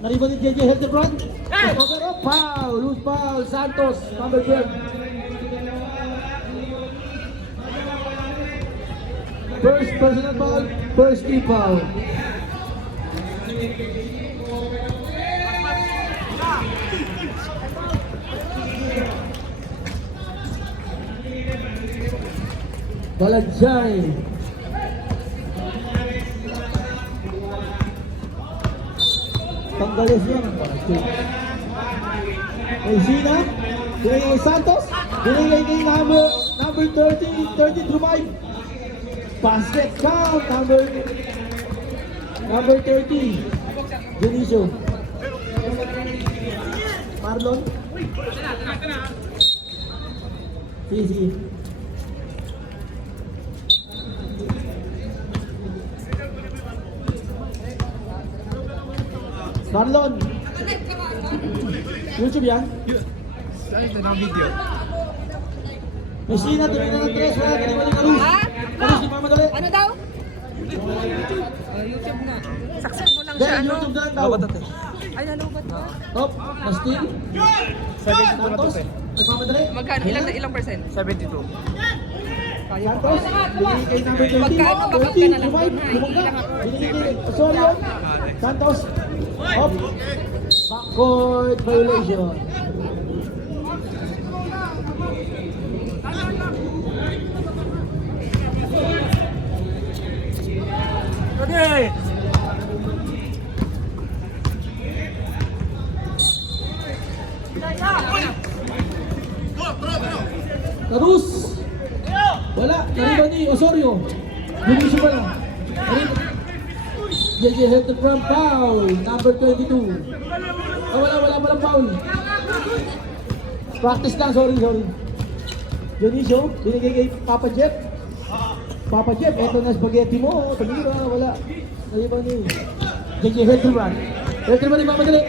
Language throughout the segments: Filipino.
Nariba ni JJ Hildebrand. Foul, loose foul, Santos, number 12. First personal foul, first team foul. Balanjay. Tanggalis yan. Elzina. Binigay kay Santos. Binigay kay number 35. Basket count. Number 30. Dionisio. Marlon. Sige. Marlon. YouTube yan? Saan ito ng video? Messina, tumina ng 3. Wala ka naman yung Karus. Karus, di pa madali. Ano daw? YouTube na. Saksak mo lang siya, ano? YouTube na lang daw. Ay, nalubat ba? Top, Mastin. 72 na to, Santos. Di pa madali. Magkano? Ilang percent? 72. Santos. Binigay kay number 30. Magkano? Bakit ka na lang? Lumagka. Binigay kay Osorio. Santos. Up. Backcourt violation. Okay! Karus. Wala. Nariba ni Osorio. Bumisyo pa lang. JJ Hildebrand foul. Number 22. Wala palang foul. Practice lang. Sorry. Dionisio. Binigay kay Papa Jeff. Papa Jeff, eto na spaghetti mo. Tumira. Wala. Nariba ni JJ Hildebrand. Hildebrand, nagmamadali.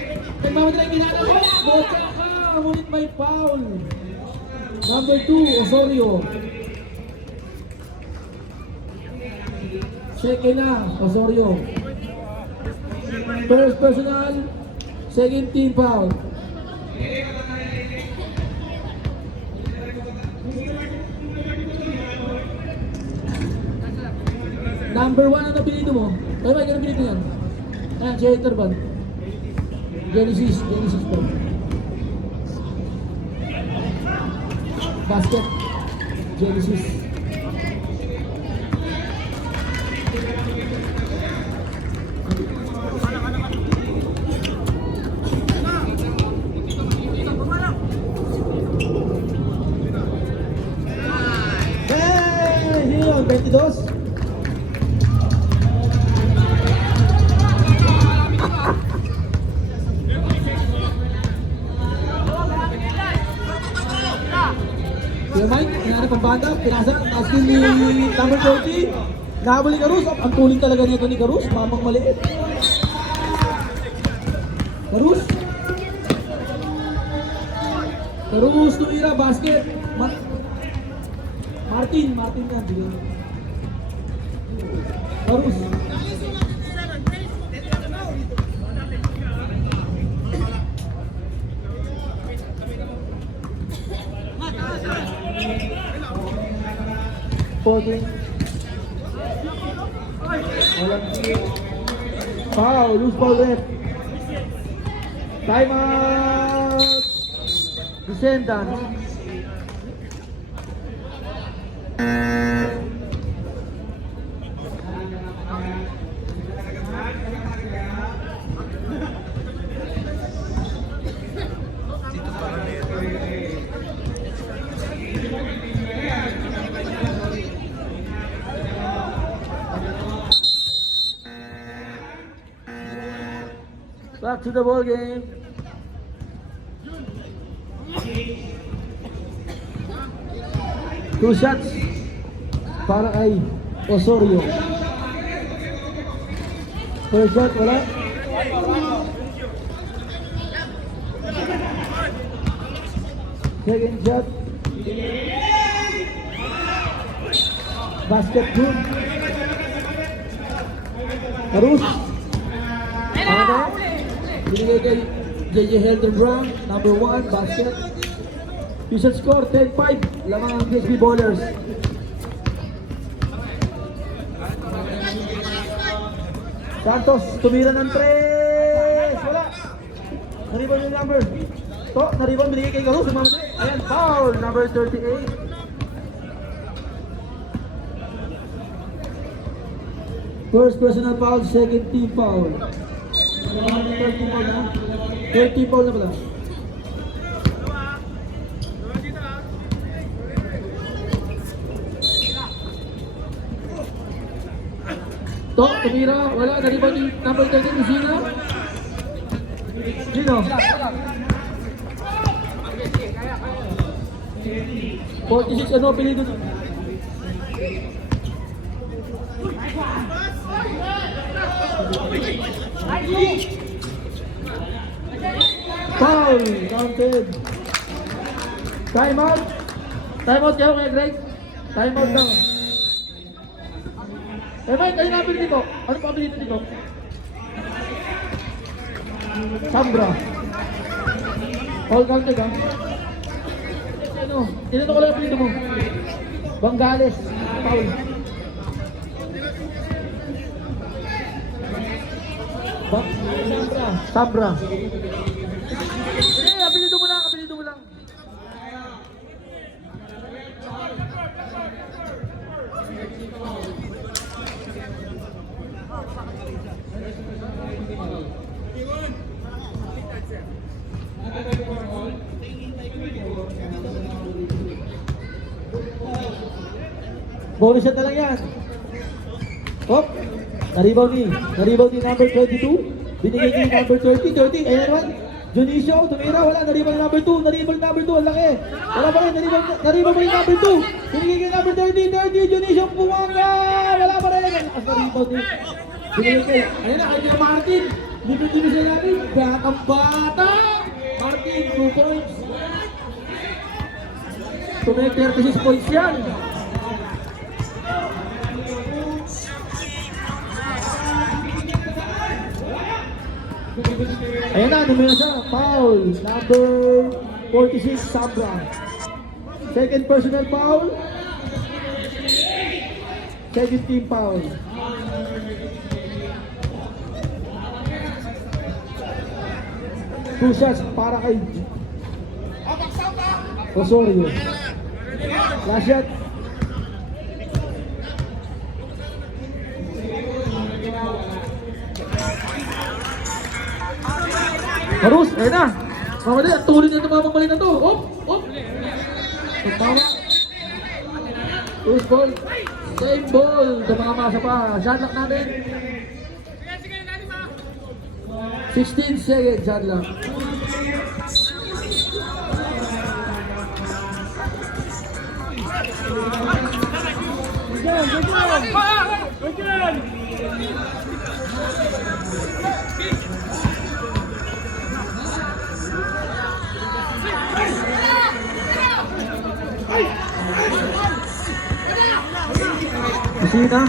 Nagmamadali. Ginagawa. Wala. Boka ka. Ngunit may foul. Number 2, Osorio. Second na, Osorio. First personal, second team foul. Number 1 ang napilito mo. Ay, may ganun pinito yan. Ayan, si Hildebrand. Genesis po. Basket, Genesis. Hey, sino? 22? Kuya Mike, nangyari pang banda, pinasa, taas din ni number 30. Nahabol ni Karus, ang tuling talaga nito ni Karus, mamang maliit. Karus tumira, basket. Martin yan, bigyan. Karus. Fourteen. Foul, loose ball left. Time out. Descendants. Back to the ball game. Two shots para kay Osorio. First shot, wala. Second shot. Basket good. Karus. Ano? Binigay kay JJ Hildebrand, number 1, basket. Usual score, 10-5. Lamang ang PSB Ballers. Santos, tumira ng 3. Wala. Naribon yung number. To, naribon, binigay kay Garus. Ayan, foul, number 38. First personal foul, second team foul. 30 foul na pala. To, tumira, wala, naribon yung number 13, Lucina. Gino. 46, ano, apelido doon? Foul, counted. Time out. Time out kayo kay Greg. Time out daw. Eh Mike, ayun ang apelido dito. Ano pa apelido dito? Sambra. Foul counted ha. Ano? Tinanong ko lang ang apelido mo. Bangales. Foul. Sambra. Eh, apelido mo lang, apelido mo lang. Bonus shot na lang yan. Hop. Naribaw ni number 22. Binigay ni number 30. Ayan naman. Junicio, tumira. Wala. Naribaw yung number 2. Naribaw yung number 2. Ang laki. Wala pa rin. Naribaw pa yung number 2. Binigay kay number 30. Junicio, pumanga. Wala pa rin. Ang naribaw din. Binigay kay. Ayan na. Kanya Martin. Dito siya natin. Batang bata. Martin, 2 points. Tumay 36 points yan. Ayan na, numero siya. Foul. Number 46, Sambra. Second personal foul. Second team foul. Two shots para kay Osorio. Last shot. Harus, ayun na. Mamali, ang tuloy na itong mga mamali na to. Op! Tama. First ball. Same ball. Ito mga masa pa. Shot lock natin. 16 seconds shot lock. Masina.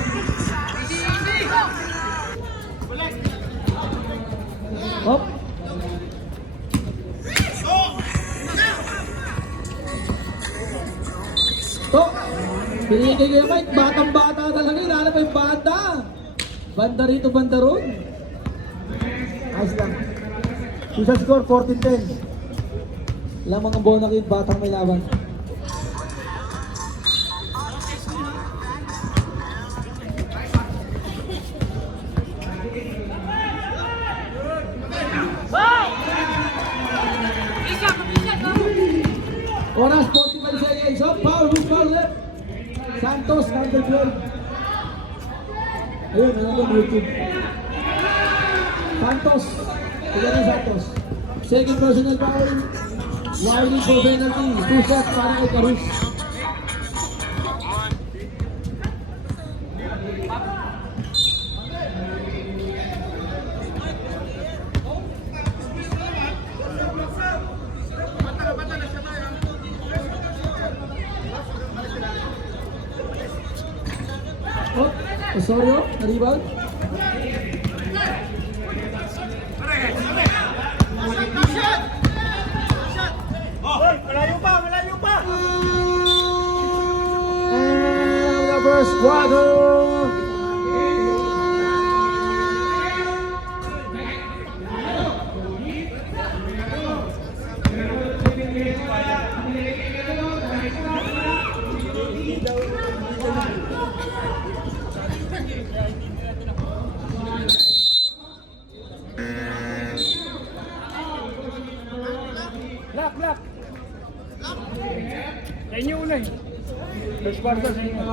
Hop. To. Pinigay kayo Mike. Batang-bata talaga. Lalo pa yung banda. Banda rito, banda ron. Ayos lang. Isa score, 14-10. Lamang ang Bonakid, batang may laban. Oras 45 seconds. So, foul, who's foul left? Santos, number 12. Ayun, ano ba YouTube? Santos. Tignan na Santos. Second personal foul. Wiley for penalty. 2 shots para kay Carus. Oh, Osorio, na-rebound. Water! Lock, lock. Sa inyo una eh. First quarter sa inyo.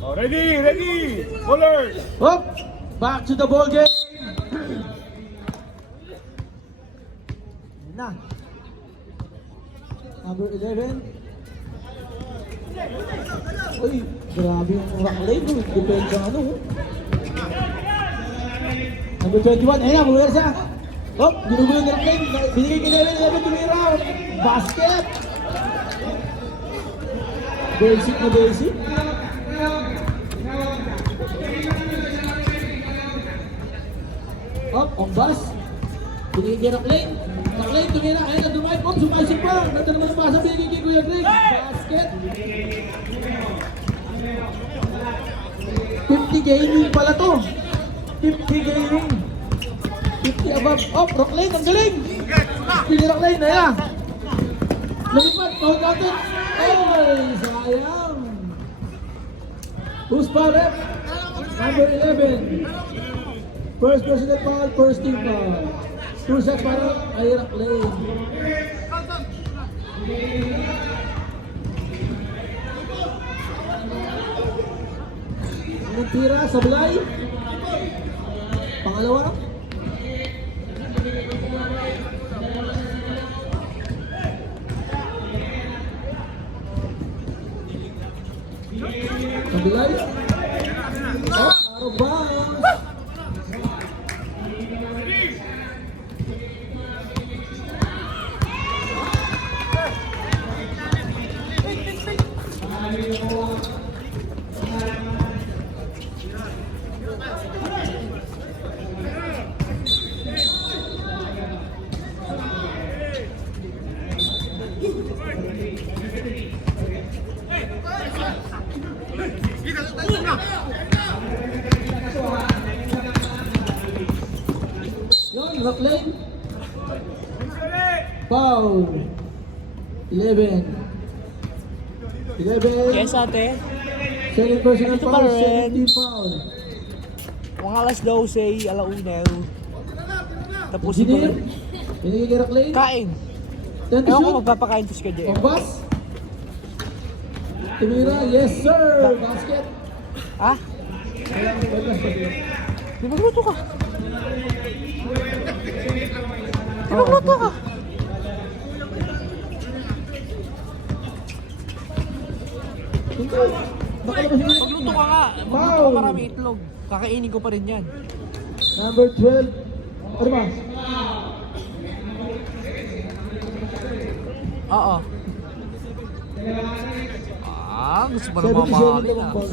Oh, ready, ready. Bowlers. Up! Back to the ball game! Na. Number 11. Uy, grabe yung rock lane. Depende ang ano. Number 21. Ayun na, mula siya. Oh, ginugulo ng rock lane. Binigay kay 11 tumira. Basket! Basic na basic. Up, on bus. Binigay kay rock lane. Rock lane, tumira. Ayun na, dumay. Oh, sumaisip pa. Nata naman ang pasa. Binigay kay Kuya Greg. Basket. 50 gaming pala to. 50 gaming. 50 above. Oh, rock lane, ang galing. Pili rock lane, ayan. Lumipad, foul counted. Ay, sayang. Who's foul rep? Number 11. First personal foul, first team foul. 2 shots para ay rock lane. Ang tira, sablay. Pangalawa. Sablay. Oh, arobang. Yon, rock lane. Foul. 11. 11. Yes, ate. Second personal Ito foul, pa rin. second team foul. Mga alas 12, alauna. Tapos Engineer. ito. Binigay kay rock lane. Kain. 10 to Ewan ko shoot. magpapakain to si Kadya. Pambas. Tumira, yes sir. Basket. Ha? Di magluto ka. Di magluto ka. Baka naman hindi. Magluto ka nga. Magluto ka marami itlog. Kakainin ko pa rin yan. Number 12. Ano ba? Oo. Gusto pa naman 77 makakalin na ah. ball.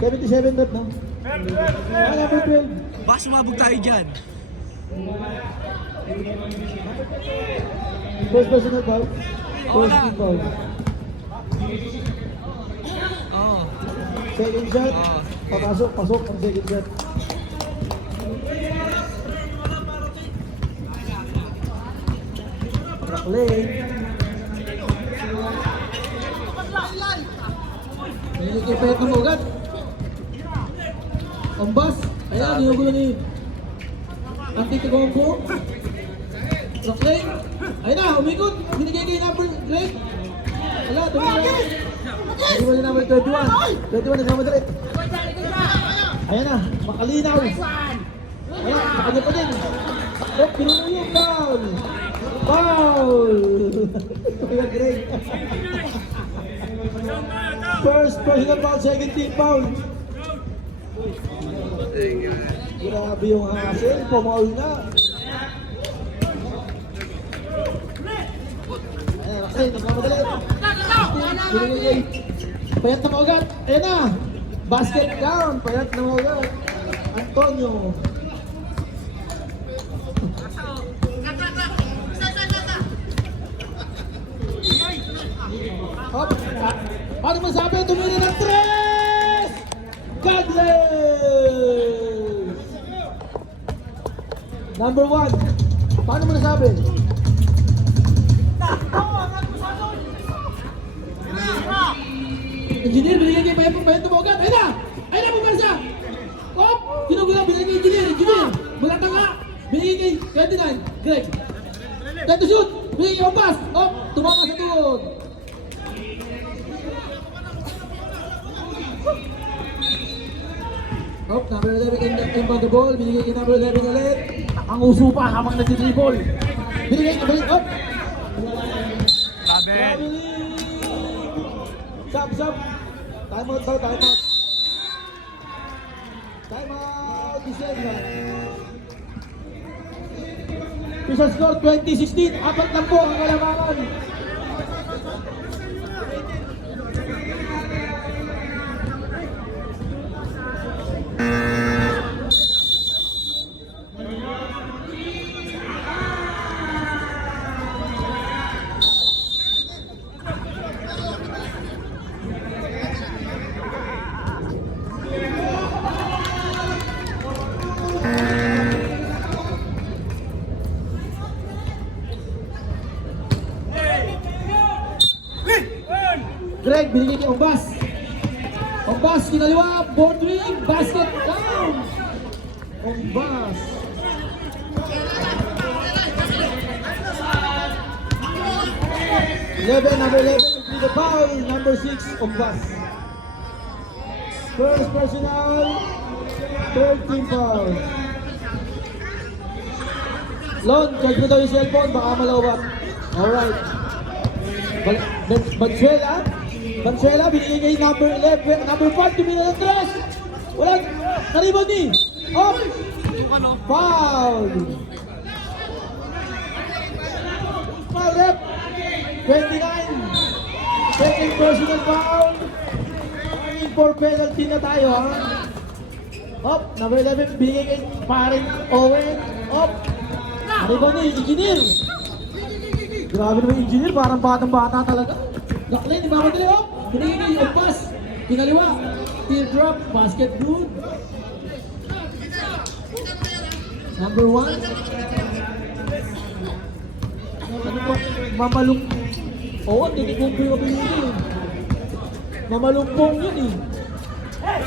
77 not no? Number 12. Baka sumabog tayo dyan. First personal foul. First na. team foul. Oo. Second shot. Oo. Papasok, pasok ang second shot. Rock lane. Binigay pa yung agad. Ombas. Ayan, yung gulo ni Antitikompo. Rock lane. Ayun na, umikot. Binigay kay number Greg. Wala, tumira. Hindi mo na number 21. 21 na number 3. Ayan na, makalinaw. Ayan, makanya pa din. Oh, pinuno yung foul. Foul. Kuya Greg. First personal foul, second team foul. Grabe yung hassle, pumaul nga. Ayan, kasi nagmamadali. Payat na maugat. Ayan na. Basket down. Payat na maugat. Antonio. Hop. Paano masabi? Tumira ng 3! Godless! Number 1. Paano mo nasabi? Engineer, binigyan kayo bayad mo agad. Ayun na! Ayun na, pumarsa! Hop! Kinugulang, binigyan kayo engineer. Engineer! Mula tanga! Binigyan kayo 29. Greg! Time to shoot! Binigyan kayo ang pass! Hop! Tumama sa tuhod! Hop! Number 11 inbound the ball. Binigyan kayo number 11 ulit. Ang uso pa habang nagtitribol. Binigyan kayo balik. Hop! Laban. Sub, sub. Time out daw, time out. Time out. December. Official score 2016. 4 lang po ang kalamangan. Greg, binigay kay Ombas. Ombas, kinaliwa, board wing, basket down. Ombas. Number 11, with the foul, number 6, Ombas. First personal, third team foul. Lon, charge mo daw yung cellphone, baka malawak. Alright. Bansuela, binigay kay number 11, number 5, tumina ng 3. Wala, naribon ni. Up! Foul! Foul rep! 29. Second personal foul. Hanging for penalty na tayo, ha? Up! Number 11, binigay kay Parent Owen. Up! Naribon ni, engineer. Grabe naman yung engineer, parang batang-bata talaga. Gaklay, di ba madali, oh? Binigay kayo, yung pass. Kinaliwa. Teardrop, basket good. Number 1. Ano ba? Mamalung... Oo, tinikong ko yung pinili. Mamalumpong yun eh.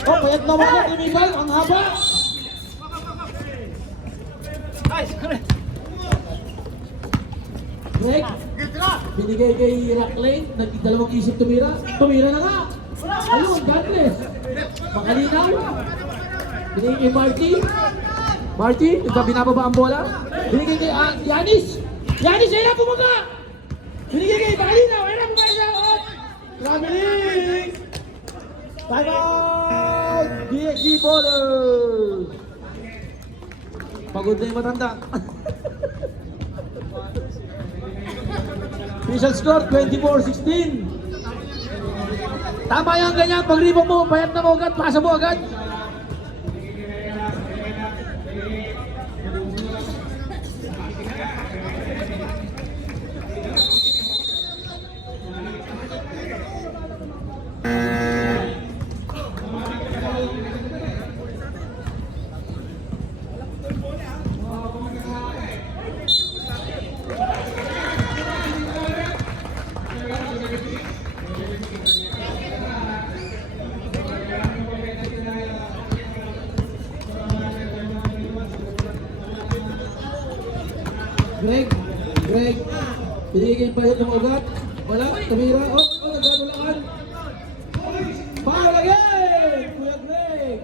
Oh, payat naman yung chemical. Ang haba. Greg, binigay kay Racklane, nagdalawang isip tumira. Tumira na nga. Ayun, Godless. Makalinaw. Binigay kay Marty. Marty, binababa ang bola. Binigay kay Yanis. Yanis, ayun na pumaga. Binigay kay Makalinaw. Ayun na pumaga. Traveling. Time out. DXG Ballers. Pagod na yung matanda. Official score, 24-16. Tama yan, ganyan. Pag rebound mo, payat na mo agad, pasa mo agad. Greg, binigay pa yun ng ugat. Wala, tumira. Oh, nagkagulaan. Foul again! Kuya Greg.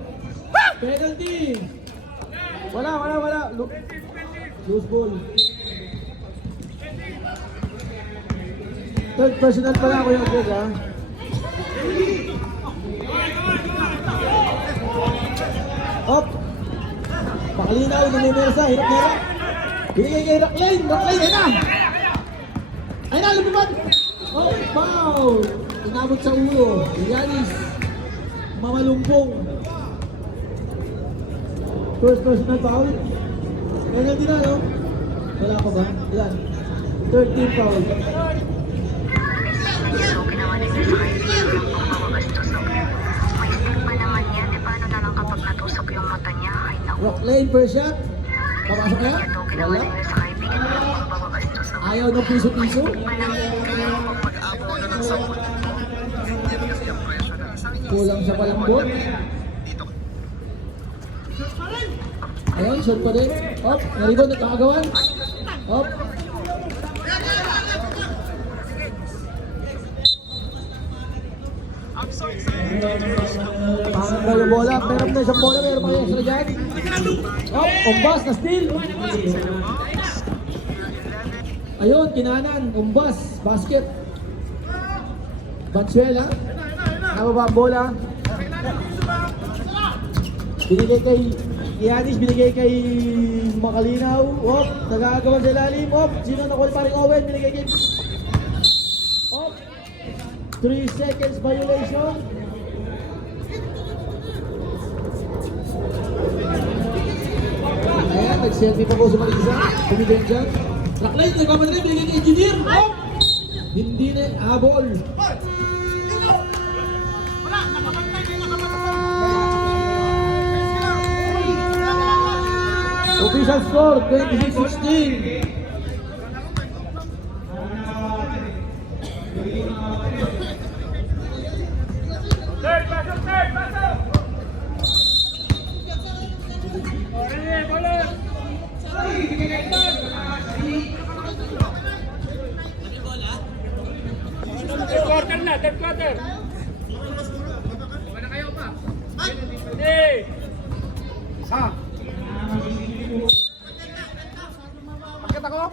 Penalty. Wala. Loose ball. Third personal pala Kuya Greg, ha? Up. Pakalinaw, namimersa, hirap. Binigay kay Racklane, ayun na! Ayun na, lumipad! Oh, foul! Inabot sa ulo, Yanis. Mamalumpong. First personal foul. Penalty na, no? Wala pa ba? Ilan? 13 foul. sa kaibigan yung pagpapabastos ako. May step pa naman yan. E paano na lang kapag natusok yung mata niya? Ay naku. Rock lane, first shot. Papasok na? Kaya to, ginawa Wala. nila sa kaibigan yung pagpapabastos ako. Ayaw ng piso-piso. Kaya pag mag-abo na ng sabon. Kulang sa palambot. Ayun, shot pa din. Hop, naribon, nagkakagawan. Hop. Pangat na yung bola. Meron na isang bola. Meron pa yung extra dyan. Hop, umbas na steal. Ayun, kinanan. Umbas. Basket. Batsuela. Nababa ang bola. Binigay kay Giannis, binigay kay Makalinaw. Hop, nagagawa sa ilalim. Hop, sino nakuha paring Owen? Binigay kay... Hop, 3 seconds violation. Ayan, nag-selfie pa po sa mag-isa. Pumigyan dyan. Rockline, nagpapadali, binigay kay Engineer. Hop, hindi na habol. Official score, 26-16. Third, pasok! Ready, bowler! Third quarter na, third quarter. Wala kayo pa. Ready. Ha. Bakit ako?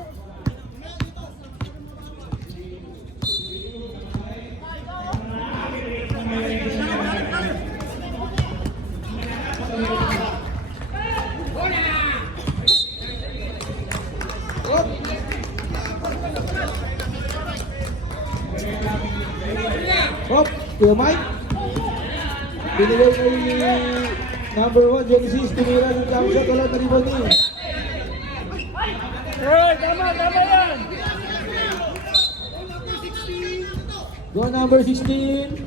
Hop, Kuya Mike. Binigay kay number 1, Genesis. Tumira ng jump shot. Wala na rebound niya. Hey, tama yan! Go number 16.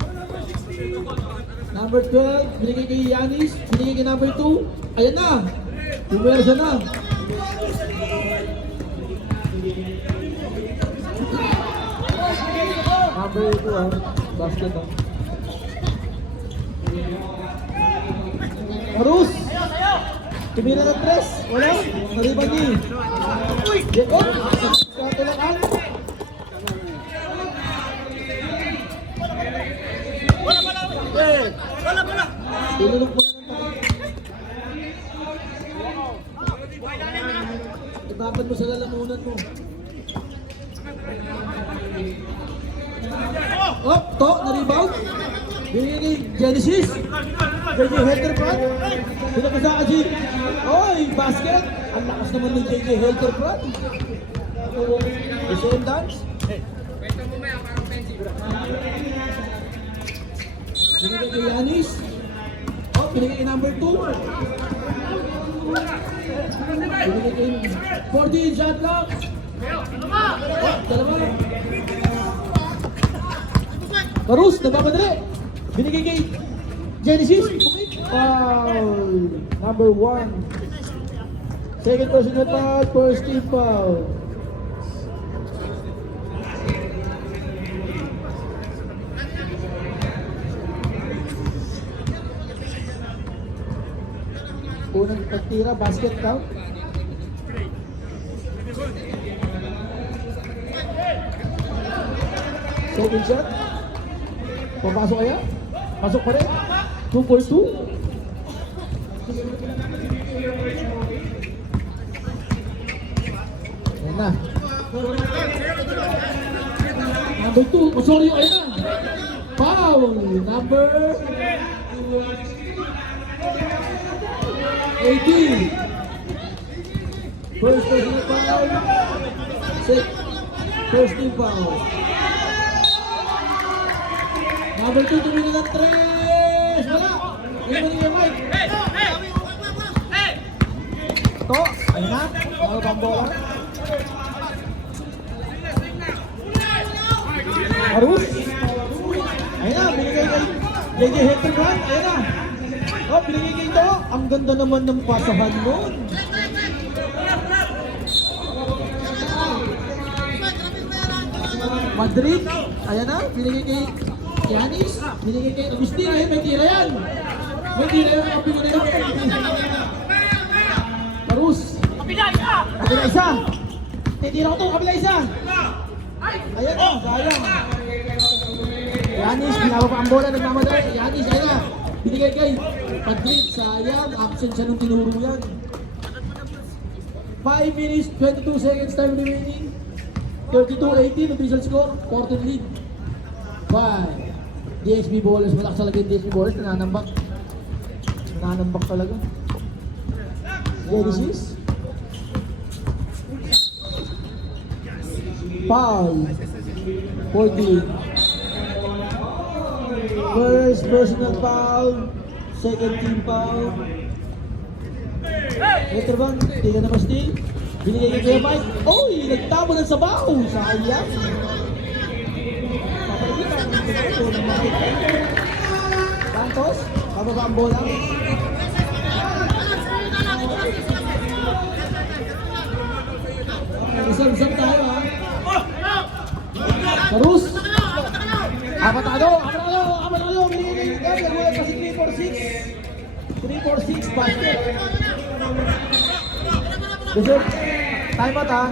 Number 12, binigay kay Giannis. Binigay kay number 2. Ayan na. Pumersa na. Number 2 basket ah. Marus. Tumira ng 3. Wala. Nariban niya. Jacob. Katulakan. Tinulog mo na ng pati. Ibaban mo sa lalamunan mo. Oh, to, na-rebound. Binigay kay Genesis. JJ Helterbrand. Pinapasa si... Oy, basket. Ang lakas naman ni JJ Helterbrand. The same dance. Binigay kay Giannis. Oh, binigay kay number 2. Binigay kay 40 shot clock. Oh, dalawa. Marus, nabapadali. Binigay kay Genesis. Foul. Number 1. Second personal foul, first team foul. Unang pagtira, basket count. Second shot. Papasok kaya? Pasok pa rin. 2 for 2. Ayan na. Number 2. Oh, sorry, ayan na. Foul. Number 18. First personal foul. First team foul. Number 2, tumina ng 3. Wala. Iba niya Mike. Ito. Ayun na. Ano bang bola? Marus. Ayan na, binigay kay JJ Hildebrand. Ayan na. Oh, binigay kay ito. Ang ganda naman ng pasahan nun. Madrid. Ayan na, binigay kay Giannis. Binigay kay Agustin. Ayan, may tira yan. May tira yan. Ang binigay yan. Marus. Kabila isa. Titira ko ito. Kabila isa. Ayan na, sayang. Giannis, binawa pa ang bola, nagmamadali. Giannis, ayan na. Binigay kay Madrid, sayang. Absent siya nung tinuro yan. 5 minutes, 22 seconds time remaining. 32-18, official score, Portland lead. 5. DXB ballers, malakas talaga yung DXB ballers, nananambak. Nananambak talaga. Genesis. Foul. 14. First personal foul. Second team foul. Mr. Van, tiga na steal. Binigay kay Kuya Mike. Oy, nagtabo ng sabaw. Sayang. Santos, bababa ang bola. Isang tayo ha. Marus. Apatado. Binigay kay Gary. Nagwala kasi 3-4-6. 3-4-6 basket. Deserve. Time out ha.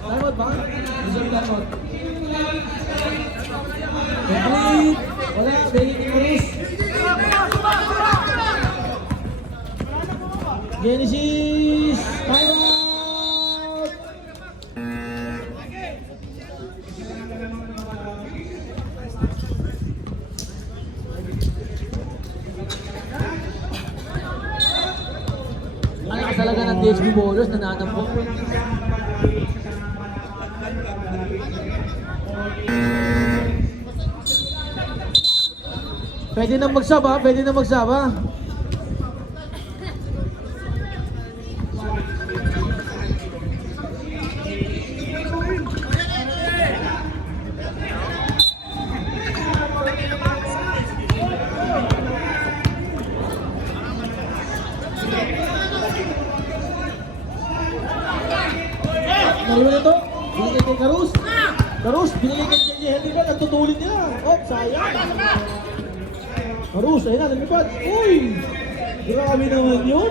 Time out ba? Deserve time out. Complete. Wala. Binigay kay Marus. Genesis. Time out. Malakas talaga ng DHB ballers, nananambok. Pwede na magsaba, pwede na magsaba. Ngayon na ito, binigay kay Karus. Karus, binigay kay JJ Hildebrand, nagtutulin nila. Oh, sayang. Karus, ayun na, nalipad. Uy! Grabe naman yun.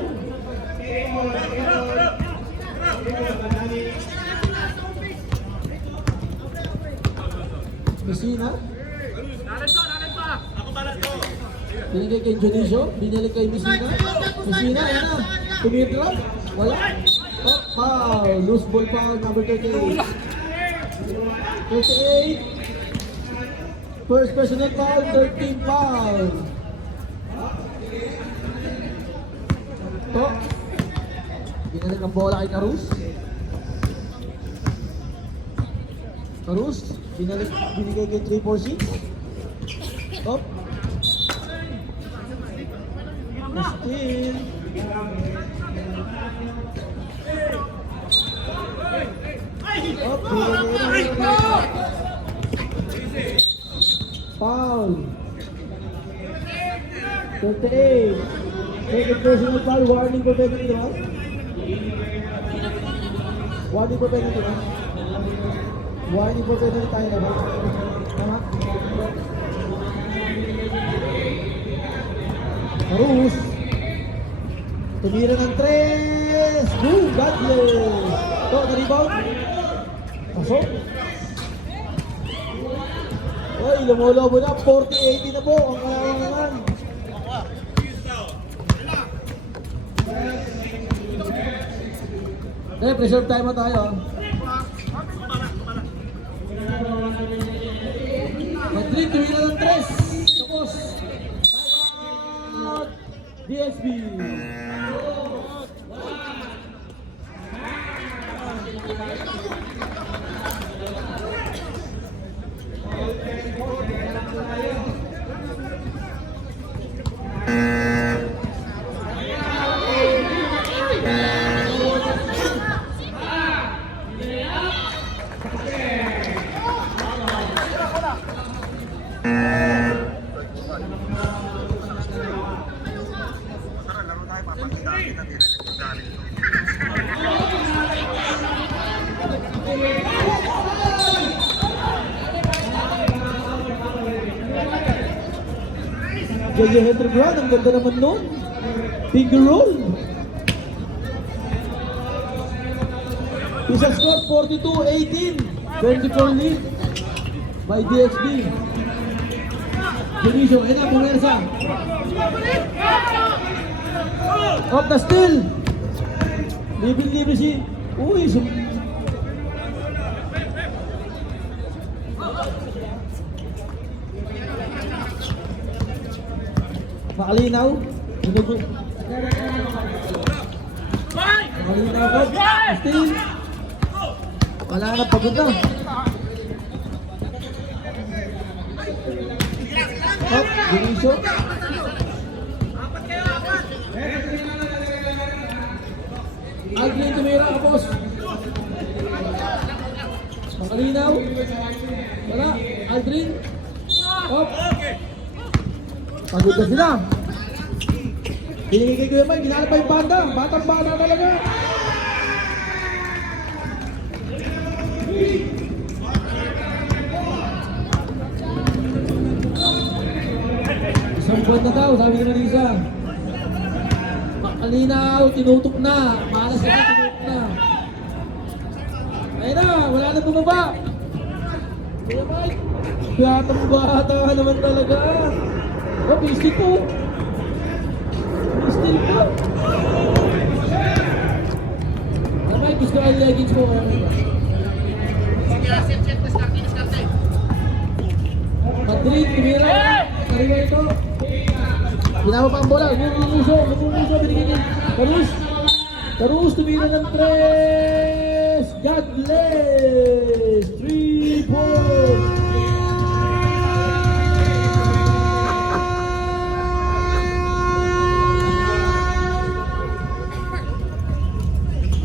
Messina. Binigay kay Jonicio, binigay kay Messina. Messina, ayun na. Tumitrap, wala. Oh, foul. Loose ball foul, number 38. 38. First personal foul, 13 foul. Oh. Binalik ang bola kay Karus. Karus, binigay kay 3-4-6. Oh. Still. Foul. 38. Second personal foul. Warning for penalty, diba? Warning for penalty, diba? Warning for penalty tayo na ba? Tama? Marus. Tumira ng 3. Boom! Godless! Ito, na-rebound. Pasok. Uy, lumulobo na. 40-80 na po. Ang kalawangan. Preserve time na tayo. Madrid, tumira ng 3. Tapos. Time out. DSB. JJ Henry Brown, ang ganda naman nun. Finger roll. Isa score 42-18. 24 lead by DXB. Dionisio, ayun na, pumersa. Off the steal. Libre si... Uy, makalinaw. Makalinaw ko. Steal. Wala na, pagod na. Hop, Dionisio. Aldrin tumira, kapos. Makalinaw. Wala, Aldrin. Hop. Pagod na sila. Hiningin kay Kuya Mike, ginala pa yung banda. Batang-bata talaga. Isang buwan na daw, sabi ni Marisa. Makalinaw, tinutok na. Malas na, tinutok na. Ayun na, wala na bumaba. Kuya Mike, batang-bata naman talaga. Oh, bistik po. Bistik po. Kuya Mike, gusto ang leggings mo. Kuya Mike. Madrid, tumira. Kariwa ito. Ginawa pa ang bola. Gumuso, binigyan niya. Carus, tumira ng 3. God bless. 3 points.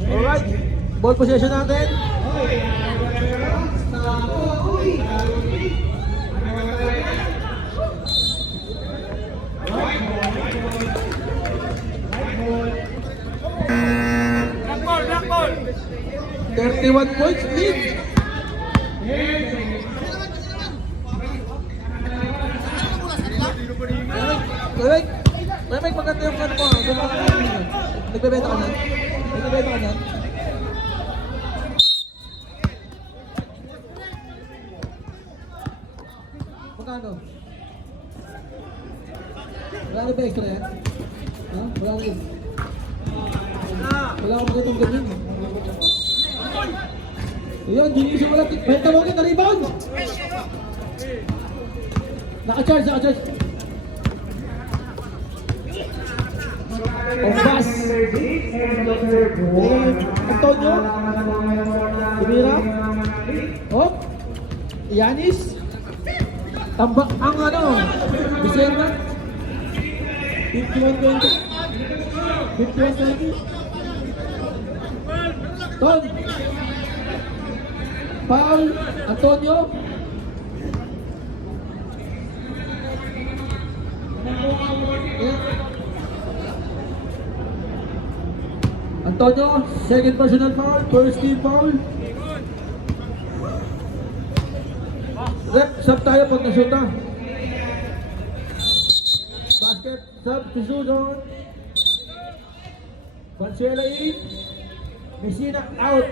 Alright, ball possession natin. 31 points lead. Wait, maganda yung ano ko. Nagbebenta ka na? Nagbebenta ka na? Magkano? Wala na ba extra yan? Ha? Wala na yun. Wala akong magandang ganyan. Ayun, Dionisio wala. Benta mo ulit na rebound. Naka-charge. Ombas. Antonio. Tumira. Oh. Yanis. Tambak ang ano. Biserna. 51-20. 51-20. Ton. Paul. Antonio. Antonio, second personal foul, first team foul. Rep, sub tayo pag nasuta. Basket, sub to Susan. Valenzuela in. Messina out.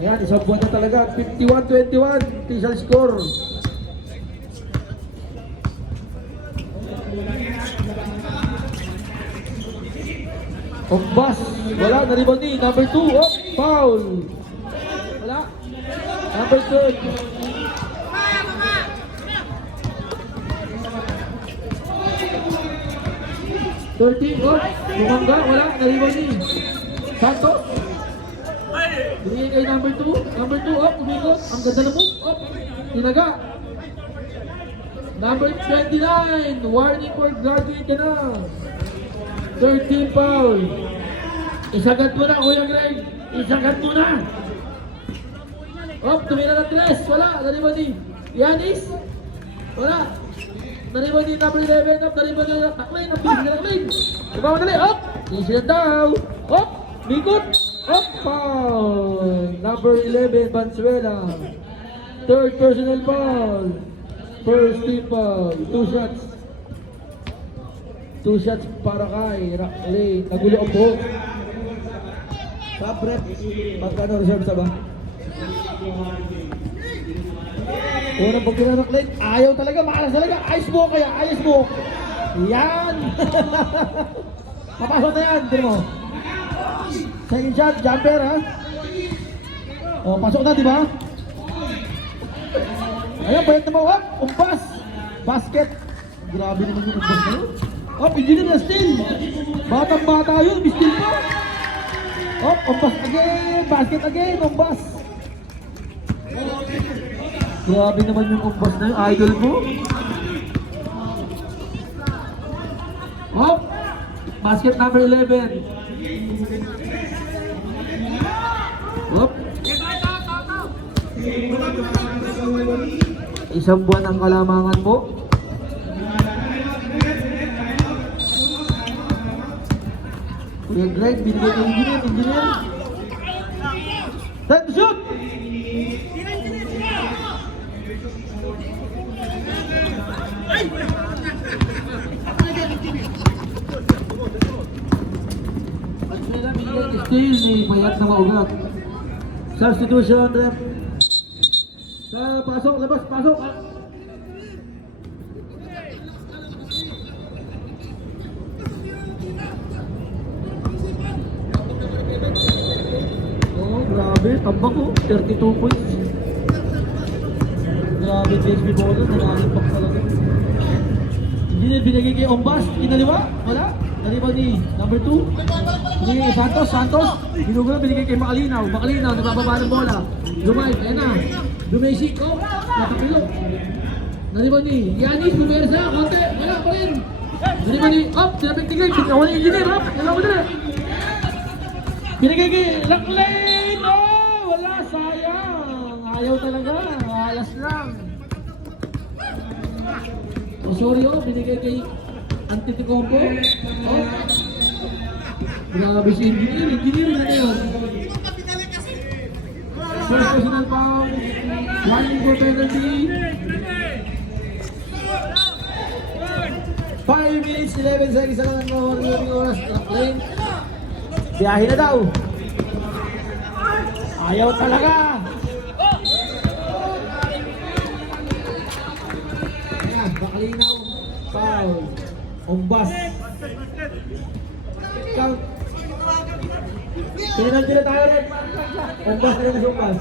Ayan, isang buwan na talaga. 51-21, tisal score. Ombas, wala, na-rebound ni number 2, oh, foul. Wala, number 3. Oh, bumangga, wala, na-rebound ni Santos. Binigay kay number 2, oh, umikot, ang ganda na move, oh, tinaga. Number 29, warning for graduate ka na. 13 foul. Isagad mo na, Kuya Greg. Isagad mo na. Oh, tumira na 3. Wala. Nani ba ni? Yanis? Wala. Nariban ni number 11, up, nariban na Taklin, ang bilis na Taklin. Nagmamadali, up! Easy daw. Up! Mikot! Up! Foul! Number 11, Valenzuela. Third personal foul. First team foul. 2 shots. 2 shots para kay Taklin. Nagulo ang buhok. Top rep. Pagkano reserve sa ba? Unang pagkira ng Taklin. Ayaw talaga, maalas talaga. Ayos mo kaya, ayos mo. Yan! Papasok na yan, tignan mo. Second shot, jumper ha. O, pasok na, di ba? Ayan, bayat na mo, hop, umpas. Basket. Grabe naman yung umpas na yun. Hop, engineer na steal. Batang-bata yun, may steal pa. Hop, umpas again, basket again, umpas. Grabe naman yung umpas na yun, idol mo. Hop, basket number 11. Hop. Isang buwan ang kalamangan mo. Kuya Greg, binigay ng engineer. Time to shoot! Steal ni Payat na maugat. Substitution, rep. Pasok, labas, pasok. Oh, grabe. Tambak ko. 32 points. Grabe, JSP Bolo. Nangalimpak talaga. Hindi na binigay kay Ombas. Inaliwa? Wala? Naliwa ni number 2. Ni Santos. Binugo na binigay kay Makalinaw. Nagbababa ng bola. Lumay, ayan na. Dumesik, oh. Nakapilok. Naliwa ni Yanis. Bumersa. Konti. Wala pa rin. Naliwa ni, oh. Sinapit tigay. Pinawala yung engineer, oh. Nalawa ko na. Binigay kay Laclane. Oh. Wala. Sayang. Ayaw talaga. Alas lang. Oh, sorry, oh. Binigay kay Antetokounmpo. Oh. Grabe si engineer na yun. First personal foul, 1 for penalty. 5 minutes, 11 seconds na lang ang mga oras. Lane. Biyahe na daw. Ayaw talaga. Ayan, Bakalinaw. Foul. Ombas. Count. Pinanti na tayo rin. Ombas na rin sa Ombas.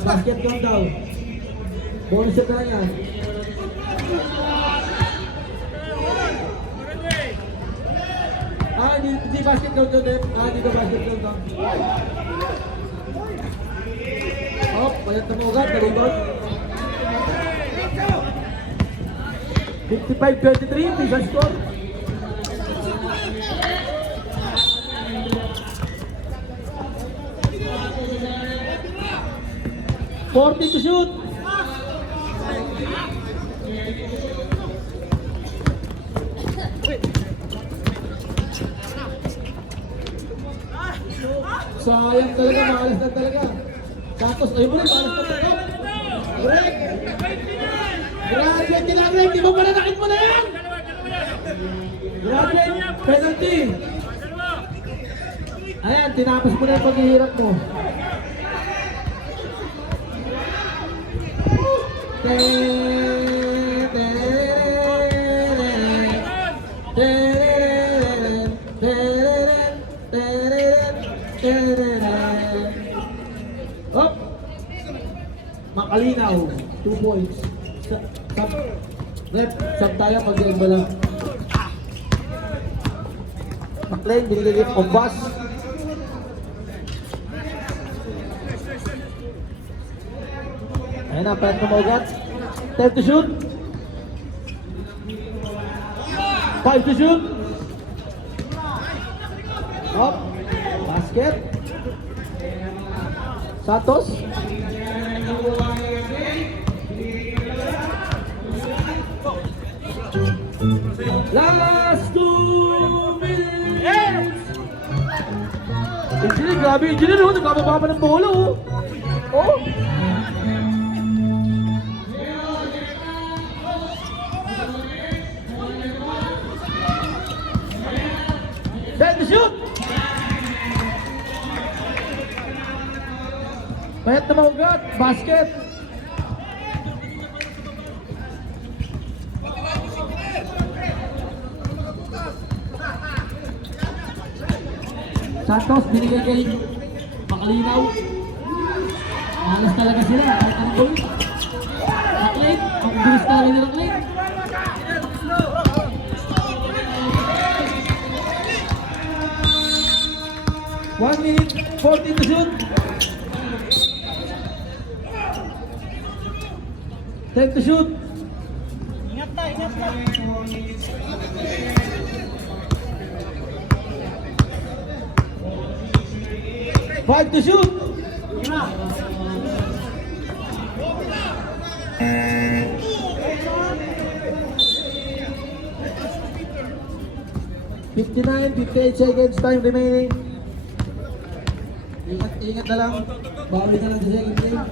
Basket count daw. Bonus set na yan. Hindi basket count doon eh. Dito basket count down. Oh, payat na mo agad. Nalibot. 55-23, Pisa score. $40 to shoot. Sayang talaga, maalas na talaga. Tapos, ayun mo rin, maalas na talaga. Greg! Graduate nila, Greg! Di ba mananakit mo na yan? Graduate, penalty. Ayan, tinapos mo na yung paghihirap mo. Hop! Makalinaw, 2 points. Rep, sab tayo pag-game ba lang. McLean, binigay kay Ombas. Ayan na, pwede kumaugat. 10 to shoot. 5 to shoot. Hop. Basket. Santos. Last 2 minutes! Engineer, grabe engineer, oh. Nagkababa pa ng bola, oh. Oh. Set to shoot! Payat na maugat, basket! Santos, binigay kay Makalinaw. Malas talaga sila, kahit anong gawin. Aklate, ang bilis talaga nila Aklate. One minute, 14 to shoot. 10 to shoot. Ingat na, ingat na. 5 to shoot. $59, 58 seconds time remaining. Ingat na lang. Bawali na lang sa second game.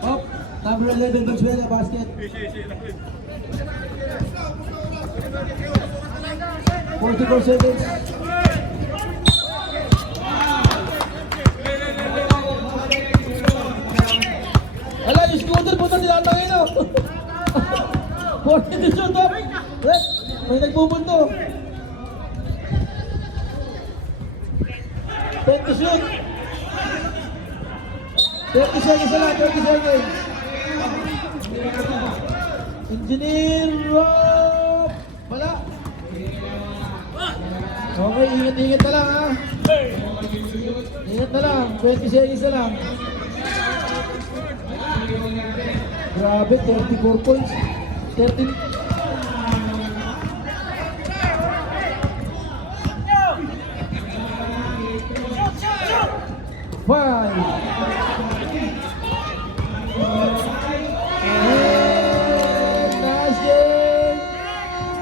Up. Number 11, Venezuela basket. 44 seconds. Ala, yung scooter po na nilatangin, oh. 40 to shoot, oh. May nagbubunto. 10 to shoot. 30 seconds na lang, 30 seconds. Engineer Rob! Wala. Okay, ingat-ingat na lang, ha. Ingat na lang, 20 seconds na lang. Grabe, 34 points. 13. Five.